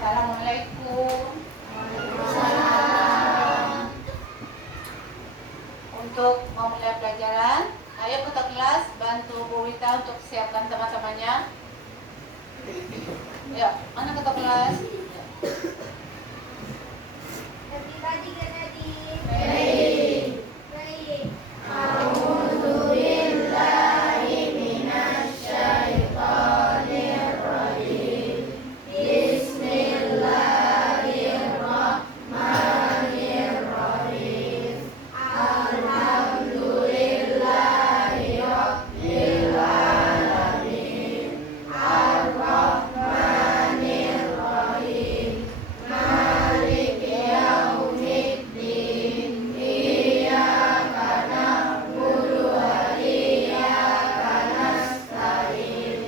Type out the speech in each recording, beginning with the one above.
Assalamualaikum. Waalaikumsalam. Untuk memulai pelajaran, ayo ketua kelas bantu Bu Wita untuk siapkan teman-temannya. Ya, mana ketua kelas? Everybody get ready. Ready. Baik. A'udzu billahi minasy syaithanir rajim. Bismillahirrahmanirrahim. Alhamdulillahi rabbil alamin. Ar-Rahmanir Rahim. Maliki yaumiddin. Iyyaka na'budu wa iyyaka nasta'in.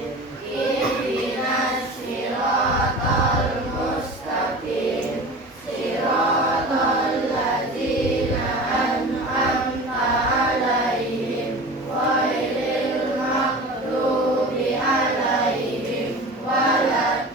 Ihdinas siratal mustaqim. Siratal ladzina an'amta 'alaihim ghairil maghdubi 'alaihim waladdallin.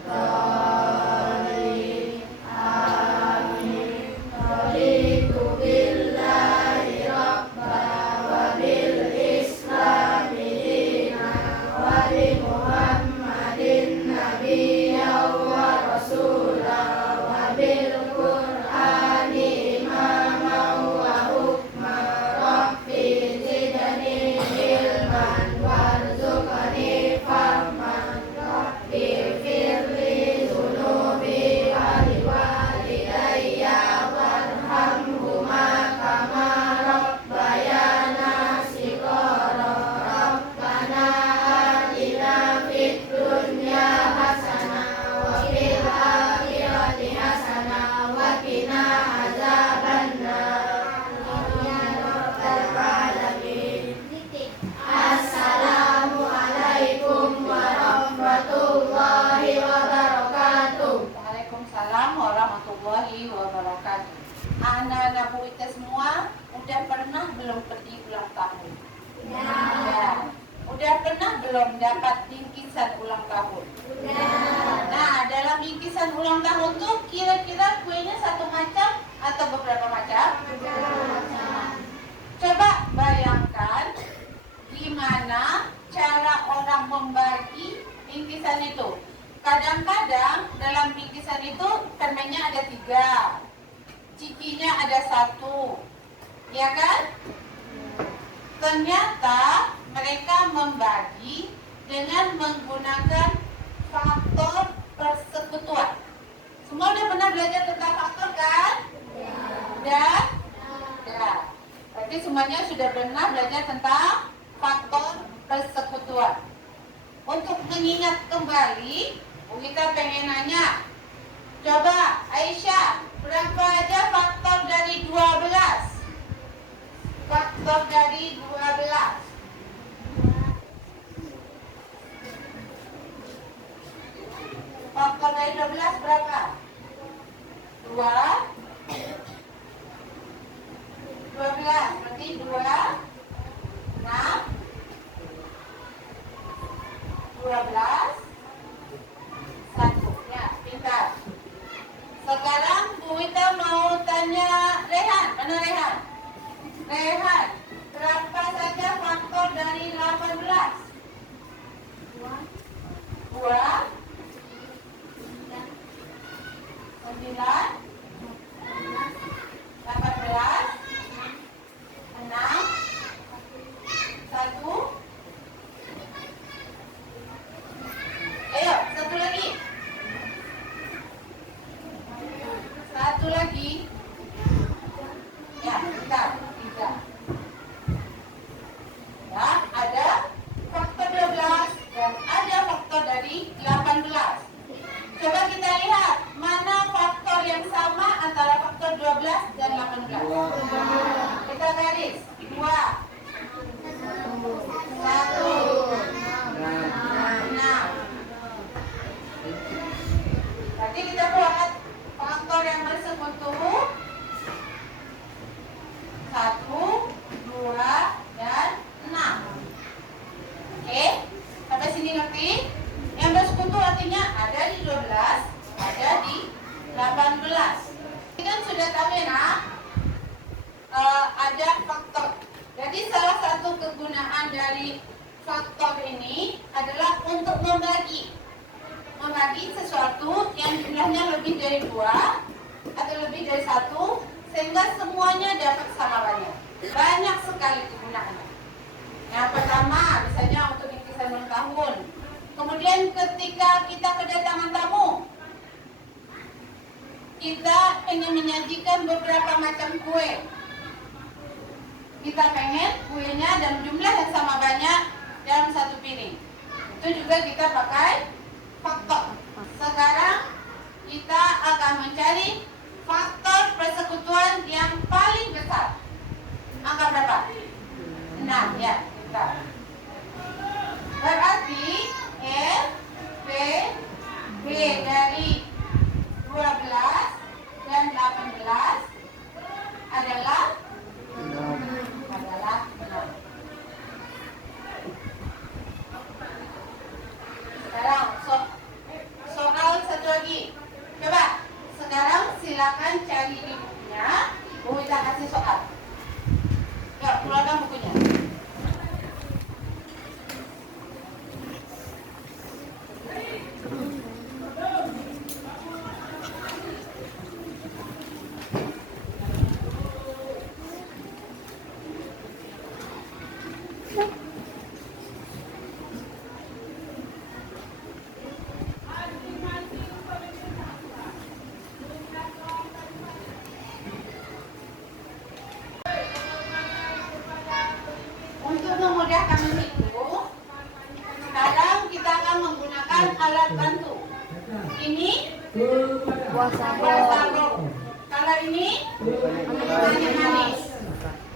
Amin. Raditu billahi rabba wa bil islami dina wa bi Muhammadin nabiyya wa rasula wa bil Qur'ani imama wa hukma. Rabbi zidni ilman warzuqni fahman. Rabbi firli dhunubi wa liwalidayya warhamhuma kama rabbayana shighara. Rabbana atina fid dunya hasanah wa fil akhirati hasanah wa qina azabannar. Ya rabbal alamin. Assalamualaikum warahmatullahi wabarakatuh. Waalaikumsalam warahmatullahi wabarakatuh. Anak-anak Bu Wita semua udah pernah belum pergi ulang tahun? Ya. Udah pernah belum dapat bingkisan ulang tahun? Nah, dalam bingkisan ulang tahun tuh kira-kira kuenya satu macam atau beberapa macam? Coba bayangkan gimana cara orang membagi bingkisan itu. Kadang-kadang dalam bingkisan itu permennya ada 3, cikinya ada 1, ya kan? Ternyata mereka membagi dengan menggunakan faktor persekutuan. Semua udah pernah belajar tentang faktor kan? Dan? Ya. Berarti semuanya sudah pernah belajar tentang faktor persekutuan. Untuk mengingat kembali, kita pengen nanya. Coba Aisyah, berapa aja faktor dari 12? Faktor dari 12. Faktor dari 12 berapa? 2. 12. Berarti 2, 6, 12, 1. Ya, pintar. Sekarang Bu Wita mau tanya Rehan. Mana Rehan? Rehan, berapa saja faktor dari 18? 2, 9, 18, 6, 1. Ayo, satu lagi. Satu lagi. Ya, bentar. 3. Ya, ada faktor faktor ini adalah untuk membagi sesuatu yang jumlahnya lebih dari 2 atau lebih dari 1 sehingga semuanya dapat sama banyak. Banyak sekali kegunaannya. Yang pertama, misalnya untuk bingkisan ulang tahun. Kemudian ketika kita kedatangan tamu, kita ingin menyajikan beberapa macam kue. Kita pengen kuenya dalam jumlah yang sama banyak dalam satu piring. Itu juga kita pakai faktor. Sekarang kita akan mencari faktor persekutuan yang paling besar. Angka berapa? 6 ya. Kita. Berarti F, P, B dari 12 dan 18 adalah 6. Sekarang soal satu lagi. Coba sekarang silakan cari di bukunya. Bu kita kasih soal. Yuk keluarkan bukunya. Untuk memudahkan menghitung, sekarang kita akan menggunakan alat bantu. Ini buah sagu. Kalau ini manik-manik.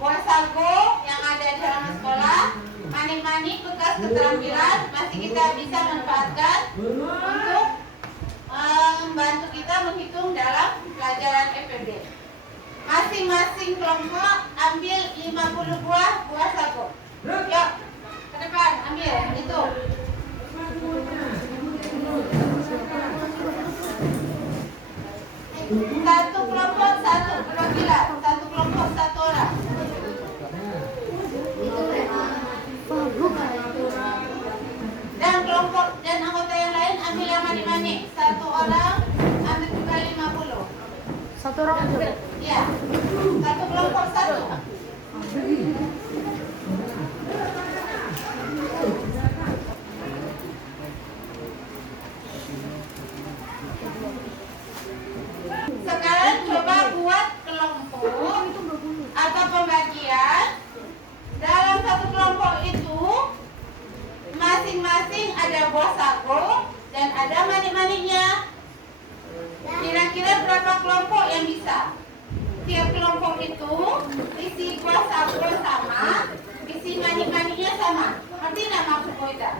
Buah sagu yang ada di dalam sekolah, manik-manik bekas keterampilan masih kita bisa manfaatkan untuk membantu kita menghitung dalam pelajaran FEB. Masing-masing kelompok ambil 50 buah sagu. Yuk, ke depan ambil itu. Satu kelompok satu perwakilan, satu kelompok satu orang. Dan kelompok dan anggota yang lain ambil yang manik-manik. Satu orang ambil juga 50. Satu orang aja. Iya. Satu kelompok satu. Sekarang coba buat kelompok atau pembagian. Dalam satu kelompok itu masing-masing ada buah sagu dan ada manik-maniknya. Kira-kira berapa kelompok yang bisa? Tiap kelompok itu isi buah sagu sama, isi manik-maniknya sama. Ngerti nggak maksud kita?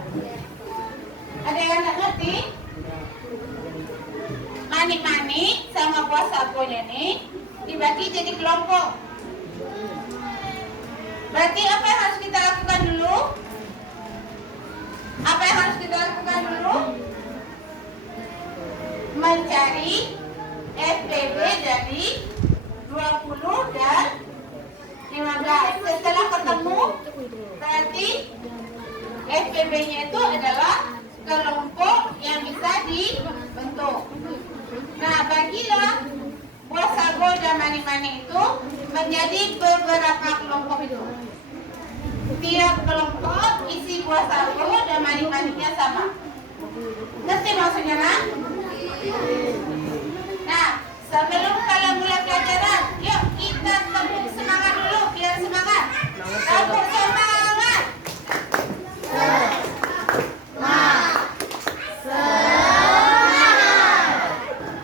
Ada yang nggak ngerti? Manik-manik sama buah sagunya nih dibagi jadi kelompok. Berarti apa yang harus kita lakukan dulu? Apa yang harus kita lakukan dulu? Mencari FPB dari 20 dan 15. Setelah ketemu, berarti FPB-nya itu adalah kelompok yang bisa dibentuk. Nah, bagilah buah sagu dan manik-manik itu menjadi beberapa kelompok itu. Tiap kelompok isi buah sagu dan manik-maniknya sama. Ngerti maksudnya, kan? Nah, sebelum kalian mulai pelajaran, yuk kita tepuk semangat dulu biar semangat. Tepuk semangat.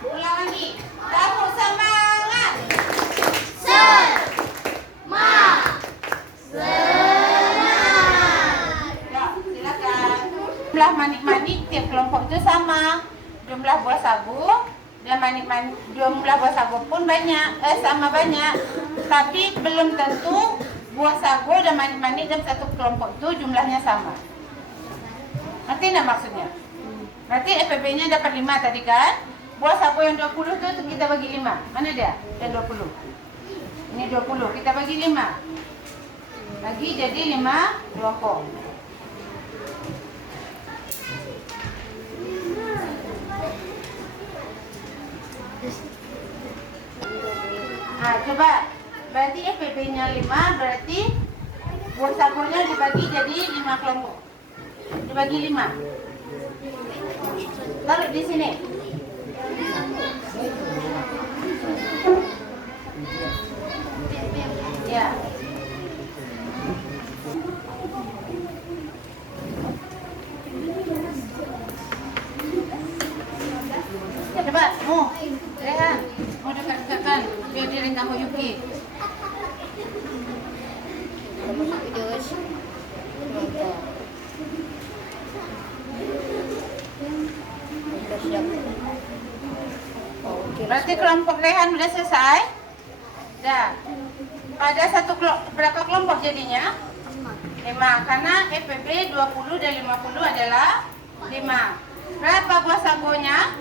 Ulang lagi. Tepuk semangat. Yuk, silakan. Jumlah manik-manik tiap kelompok itu sama. Jumlah buah sagu dan manik-manik, jumlah buah sagu pun sama banyak. Tapi belum tentu buah sagu dan manik-manik dalam satu kelompok itu jumlahnya sama. Ngerti nggak maksudnya? Berarti FPB-nya dapat 5 tadi kan? Buah sagu yang 20 itu kita bagi 5. Mana dia? Yang 20. Ini 20, kita bagi 5. Bagi jadi 5 kelompok. Nah, coba. Berarti FPB-nya 5, berarti buah sakurnya dibagi jadi 5 kelompok. Dibagi 5. Taruh di sini. Ya. Coba, Rehan, mau dekat-dekatkan biar diri kamu Yuki. Berarti kelompok Rehan sudah selesai? Dah. Pada berapa kelompok jadinya? 5. Karena FPB 20 dan 50 adalah 5. Berapa buah sagonya?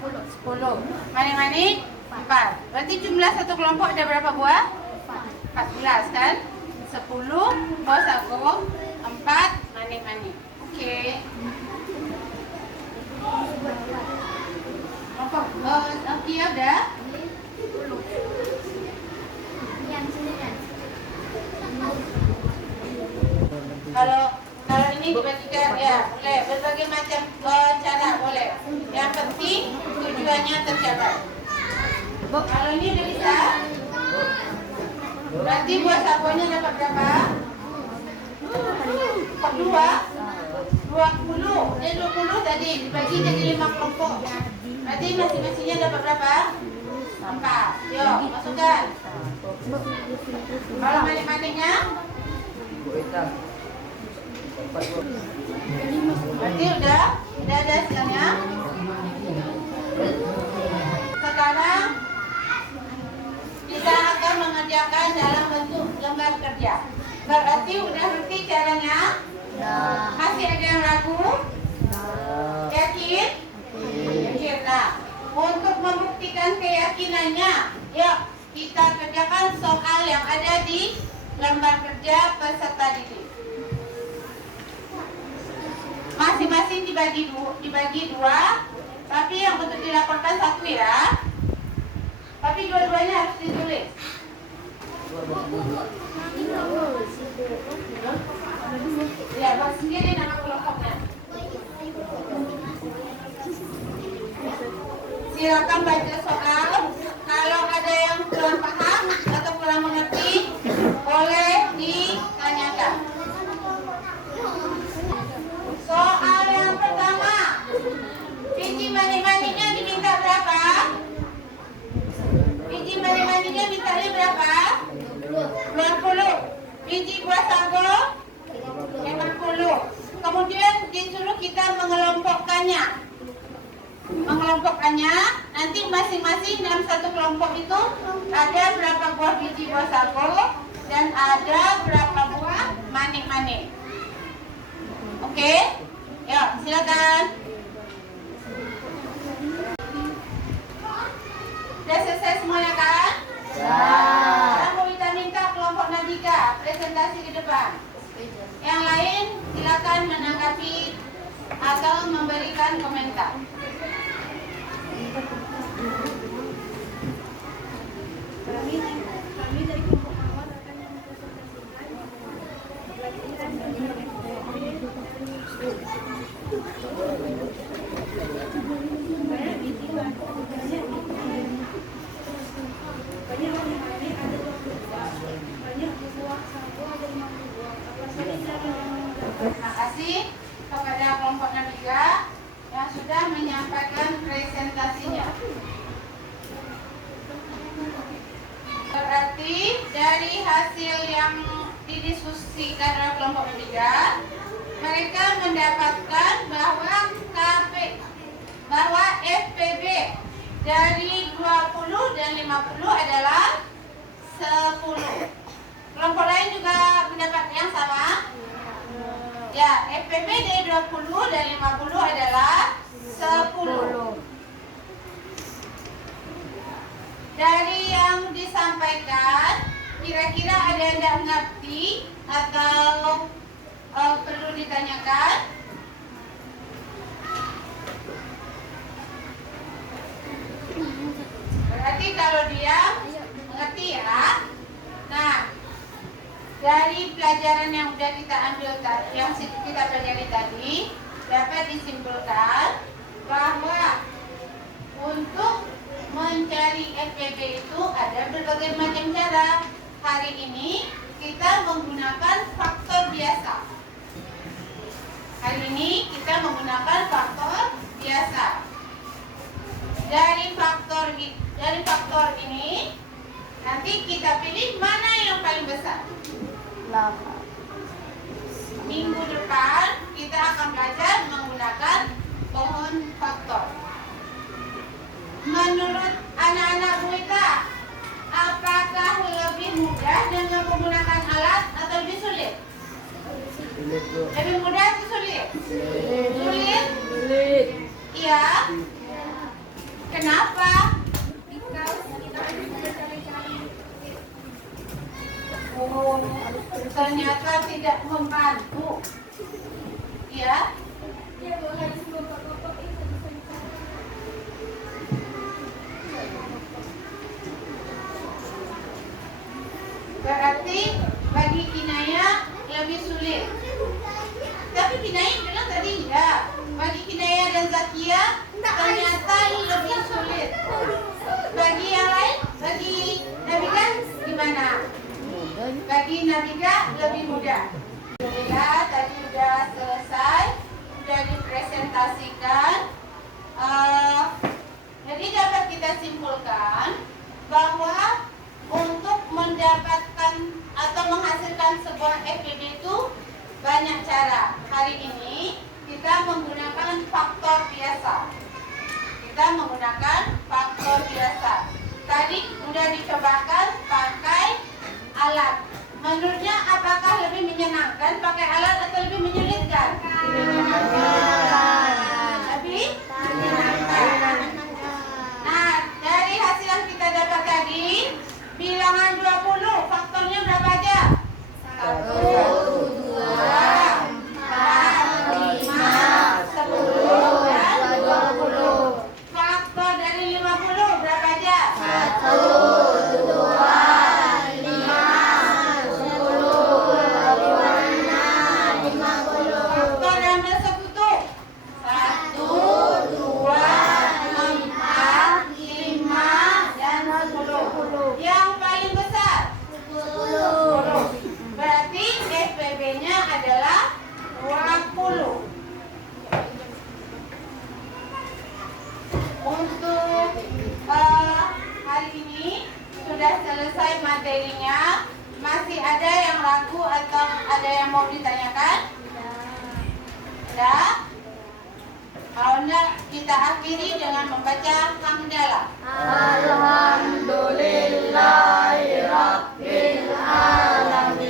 10. Maning-maning 4. Berarti jumlah satu kelompok ada berapa buah? 14 kan? 10 buah sago, 4 maning-maning. Oke. Kelompok Kia udah? Kalau ini dibagikan ya boleh berbagai macam cara boleh. Yang penting tujuannya tercapai. Kalau ini udah bisa, berarti buah sagonya dapat berapa? 20. Dia 20 tadi dibagi jadi 5 kelompok. Berarti masing-masingnya dapat berapa? 4. Yuk masukkan. Kalau maning-maningnya? Berarti udah ada hasilnya. Sekarang kita akan mengerjakan dalam bentuk lembar kerja. Berarti udah ngerti caranya? Masih ada yang ragu? Yakin? Yakin. Nah, untuk membuktikan keyakinannya, yuk kita kerjakan soal yang ada di lembar kerja peserta didik. Masing-masing dibagi 2, tapi yang untuk dilaporkan 1 ya. Tapi dua-duanya harus ditulis. Ya, buat sendiri nama kelompoknya. Silakan baca soal. Kalau ada yang kurang paham atau kurang mengerti, boleh ditanyakan. Soal yang pertama, biji maning-maningnya diminta berapa? Biji maning-maningnya mintanya berapa? 20. Biji buah sago 50. Kemudian disuruh kita mengelompokkannya. Nanti masing-masing dalam satu kelompok itu ada berapa buah biji buah sago dan ada berapa buah maning-maning. Oke? Yuk, silakan. Sudah selesai semuanya kan? Ya. Sekarang kita minta kelompok Nabika presentasi ke depan. Yang lain silakan menanggapi atau memberikan komentar. Kami dari kelompok awal akan Terima kasih kepada kelompok Nabika yang sudah menyampaikan presentasinya. Berarti dari hasil yang didiskusikan oleh kelompok Nabika, mereka mendapatkan bahwa FPB dari 20 dan 50 adalah 10. Kelompok lain juga mendapat yang sama? Ya, FPB dari 20 dan 50 adalah 10. Dari yang disampaikan, kira-kira ada yang tidak mengerti atau perlu ditanyakan? Berarti kalau dia mengerti ya. Nah, dari pelajaran yang sudah kita ambil tadi, yang kita pelajari tadi, dapat disimpulkan bahwa untuk mencari FPB itu ada berbagai macam cara. Hari ini kita menggunakan faktor biasa. Hari ini kita menggunakan faktor biasa. Dari faktor ini nanti kita pilih mana yang paling besar. Minggu depan kita akan belajar menggunakan pohon faktor. Menurut anak-anak Buita, apakah lebih mudah dengan menggunakan alat atau lebih sulit? Lebih mudah atau sulit? Sulit? Iya. Kenapa? Oh, ternyata tidak membantu. Ya. Berarti bagi Kinaya lebih sulit. Tapi Kinaya bilang tadi ya, bagi Kinaya dan Zakia ternyata lebih sulit. Bagi yang lain, bagi Nabila gimana? Bagi Nabila lebih mudah. Ya, tadi sudah selesai, sudah dipresentasikan. Jadi dapat kita simpulkan bahwa untuk mendapatkan atau menghasilkan sebuah FPB itu banyak cara. Hari ini kita menggunakan faktor biasa. Tadi sudah dicobakan pakai alat. Menurutnya apakah lebih menyenangkan pakai alat atau lebih menyulitkan? Lebih menyenangkan. Nah, dari hasil yang kita dapat tadi, bilangan 20 faktornya berapa aja? 1, 2, 4, 5, 10 dan 20. Faktor dari 50 berapa aja? 1, 2, 5, 10, 25, 50. Faktor yang bersekutu 1, 2, 4, 5 dan 10. Yang paling besar 10. Berarti FPB-nya adalah 20. Untuk hari ini sudah selesai materinya. Masih ada yang ragu atau ada yang mau ditanyakan? Sudah? Kalau enggak, kita akhiri dengan membaca hamdalah. Alhamdulillahirabbil alamin.